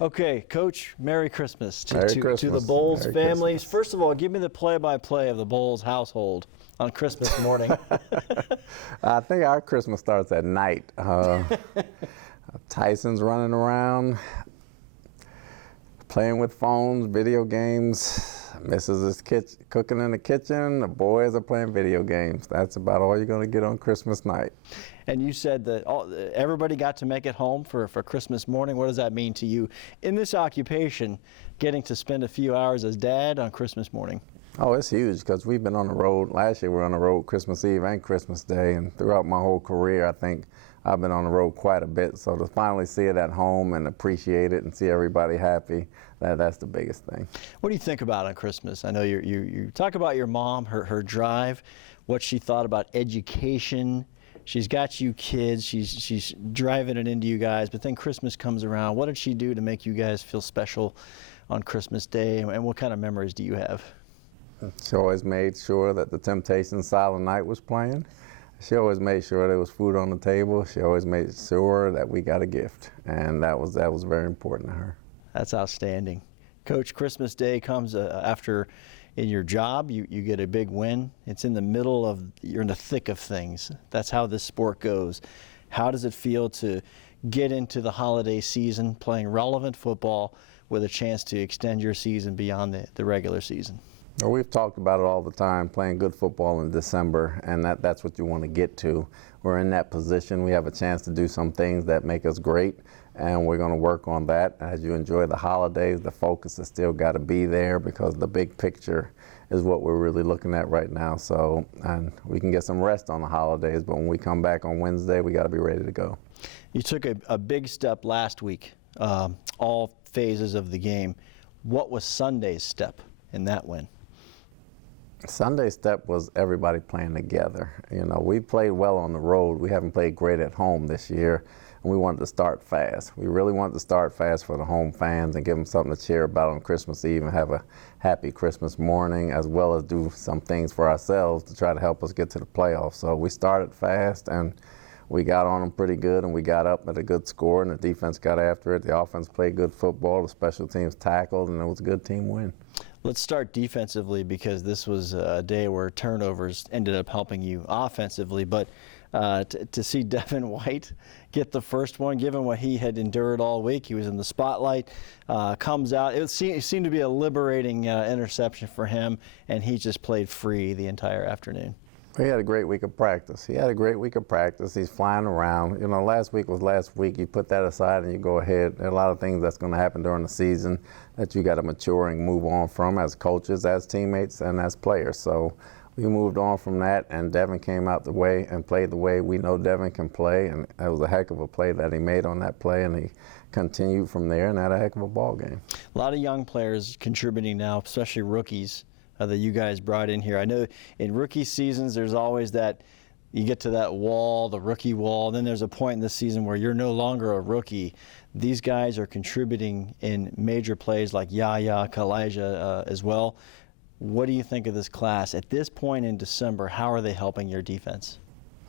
Okay, Coach, Merry Christmas to Christmas. the Bowles Merry families. Christmas. First of all, give me the play-by-play of the Bowles household on Christmas morning. I think our Christmas starts at night. Tyson's running around, playing with phones, video games. Mrs. is cooking in the kitchen. The boys are playing video games. That's about all you're going to get on Christmas night. And you said that everybody got to make it home for Christmas morning. What does that mean to you in this occupation, getting to spend a few hours as dad on Christmas morning? Oh, it's huge because we've been on the road. Last year we were on the road Christmas Eve and Christmas Day, and throughout my whole career I think I've been on the road quite a bit. So to finally see it at home and appreciate it and see everybody happy, that's the biggest thing. What do you think about on Christmas? I know you talk about your mom, her drive, what she thought about education. She's got you kids, she's driving it into you guys, but then Christmas comes around. What did she do to make you guys feel special on Christmas Day, and what kind of memories do you have? She always made sure that the Temptations' Silent Night was playing. She always made sure there was food on the table. She always made sure that we got a gift, and that was very important to her. That's outstanding. Coach, Christmas Day comes after in your job, you get a big win. It's in the middle of, you're in the thick of things. That's how this sport goes. How does it feel to get into the holiday season playing relevant football with a chance to extend your season beyond the regular season? Well, we've talked about it all the time, playing good football in December, and that's what you want to get to. We're in that position. We have a chance to do some things that make us great, and we're going to work on that. As you enjoy the holidays, the focus has still got to be there because the big picture is what we're really looking at right now. So, and we can get some rest on the holidays, but when we come back on Wednesday, we got to be ready to go. You took a big step last week, all phases of the game. What was Sunday's step in that win? Sunday's step was everybody playing together. You know, we played well on the road. We haven't played great at home this year, and we wanted to start fast. We really wanted to start fast for the home fans and give them something to cheer about on Christmas Eve and have a happy Christmas morning, as well as do some things for ourselves to try to help us get to the playoffs. So we started fast, and we got on them pretty good, and we got up at a good score, and the defense got after it. The offense played good football. The special teams tackled, and it was a good team win. Let's start defensively, because this was a day where turnovers ended up helping you offensively. But to see Devin White get the first one, given what he had endured all week, he was in the spotlight, comes out. It seemed to be a liberating interception for him, and he just played free the entire afternoon. He had a great week of practice. He's flying around. You know, last week was last week. You put that aside and you go ahead. There are a lot of things that's going to happen during the season that you got to mature and move on from as coaches, as teammates, and as players. So we moved on from that, and Devin came out the way and played the way we know Devin can play, and it was a heck of a play that he made on that play, and he continued from there and had a heck of a ball game. A lot of young players contributing now, especially rookies. That you guys brought in here. I know in rookie seasons there's always that, you get to that wall, the rookie wall, and then there's a point in this season where you're no longer a rookie. These guys are contributing in major plays like Yahya, Kalijah as well. What do you think of this class? At this point in December, how are they helping your defense?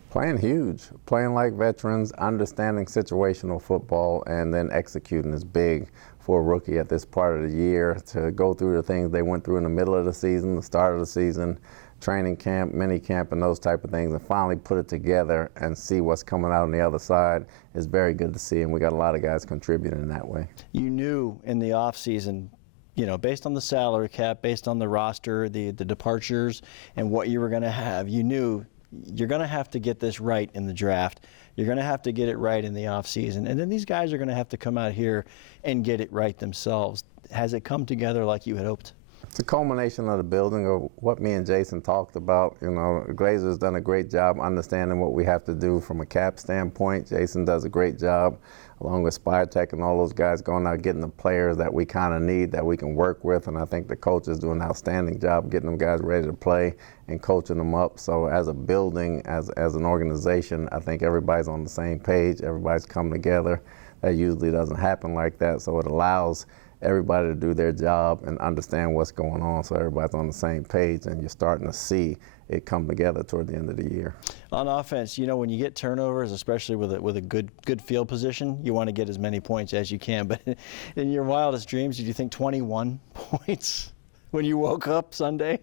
Playing huge, playing like veterans, understanding situational football, and then executing is big for a rookie at this part of the year, to go through the things they went through in the middle of the season, the start of the season, training camp, mini camp, and those type of things, and finally put it together and see what's coming out on the other side is very good to see, and we got a lot of guys contributing in that way. You knew in the off season, you know, based on the salary cap, based on the roster, the departures, and what you were going to have, you knew you're going to have to get this right in the draft. You're going to have to get it right in the offseason. And then these guys are going to have to come out here and get it right themselves. Has it come together like you had hoped? It's a culmination of the building of what me and Jason talked about. You know, Glazer's done a great job understanding what we have to do from a cap standpoint. Jason does a great job, along with SpireTech and all those guys, going out getting the players that we kind of need, that we can work with. And I think the coaches do an outstanding job getting them guys ready to play and coaching them up. So as a building, as an organization, I think everybody's on the same page. Everybody's come together. That usually doesn't happen like that. So it allows everybody to do their job and understand what's going on, so everybody's on the same page, and you're starting to see it come together toward the end of the year. On offense, you know, when you get turnovers, especially with a good field position, you want to get as many points as you can. But in your wildest dreams, did you think 21 points when you woke up Sunday?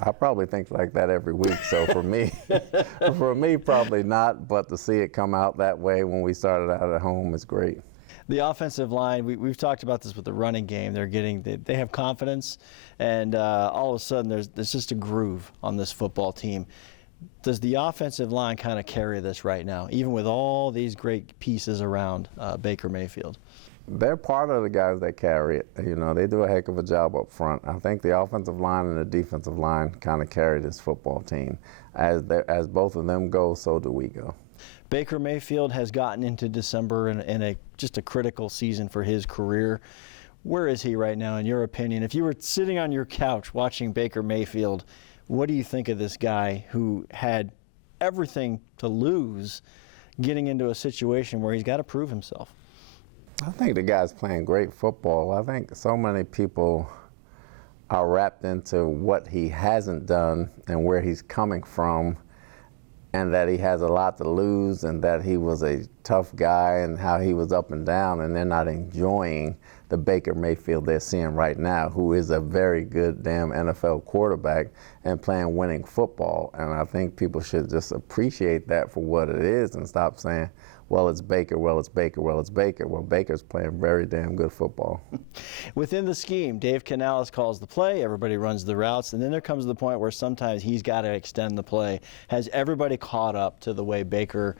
I probably think like that every week. So for me, probably not. But to see it come out that way when we started out at home is great. The offensive line, we've talked about this with the running game. They have confidence, and all of a sudden there's just a groove on this football team. Does the offensive line kind of carry this right now, even with all these great pieces around Baker Mayfield? They're part of the guys that carry it. You know, they do a heck of a job up front. I think the offensive line and the defensive line kind of carry this football team. As both of them go, so do we go. Baker Mayfield has gotten into December in just a critical season for his career. Where is he right now, in your opinion? If you were sitting on your couch watching Baker Mayfield, what do you think of this guy who had everything to lose getting into a situation where he's got to prove himself? I think the guy's playing great football. I think so many people are wrapped into what he hasn't done and where he's coming from, and that he has a lot to lose, and that he was a tough guy, and how he was up and down, and they're not enjoying the Baker Mayfield they're seeing right now, who is a very good damn NFL quarterback and playing winning football. And I think people should just appreciate that for what it is and stop saying, well, it's Baker, well, it's Baker, well, it's Baker. Well, Baker's playing very damn good football. Within the scheme, Dave Canales calls the play, everybody runs the routes, and then there comes the point where sometimes he's got to extend the play. Has everybody caught up to the way Baker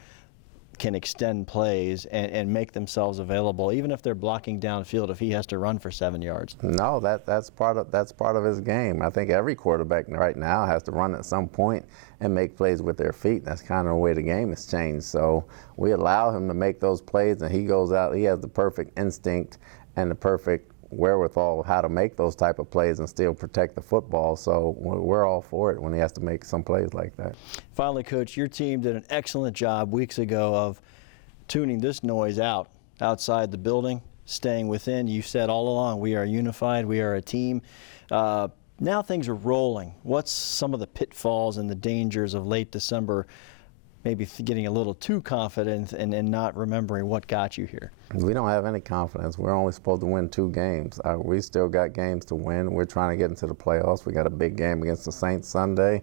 can extend plays and make themselves available, even if they're blocking downfield, if he has to run for 7 yards? No, that's part of his game. I think every quarterback right now has to run at some point and make plays with their feet. That's kind of the way the game has changed. So we allow him to make those plays, and he goes out. He has the perfect instinct and the perfect wherewithal of how to make those type of plays and still protect the football. So we're all for it when he has to make some plays like that. Finally, Coach, your team did an excellent job weeks ago of tuning this noise out outside the building, staying within. You said all along, we are unified, we are a team. Now things are rolling. What's some of the pitfalls and the dangers of late December, maybe getting a little too confident and not remembering what got you here? We don't have any confidence. We're only supposed to win 2 games. We still got games to win. We're trying to get into the playoffs. We got a big game against the Saints Sunday,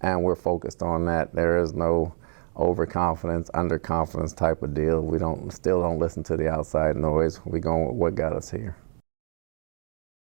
and we're focused on that. There is no overconfidence, underconfidence type of deal. We still don't listen to the outside noise. We go with what got us here.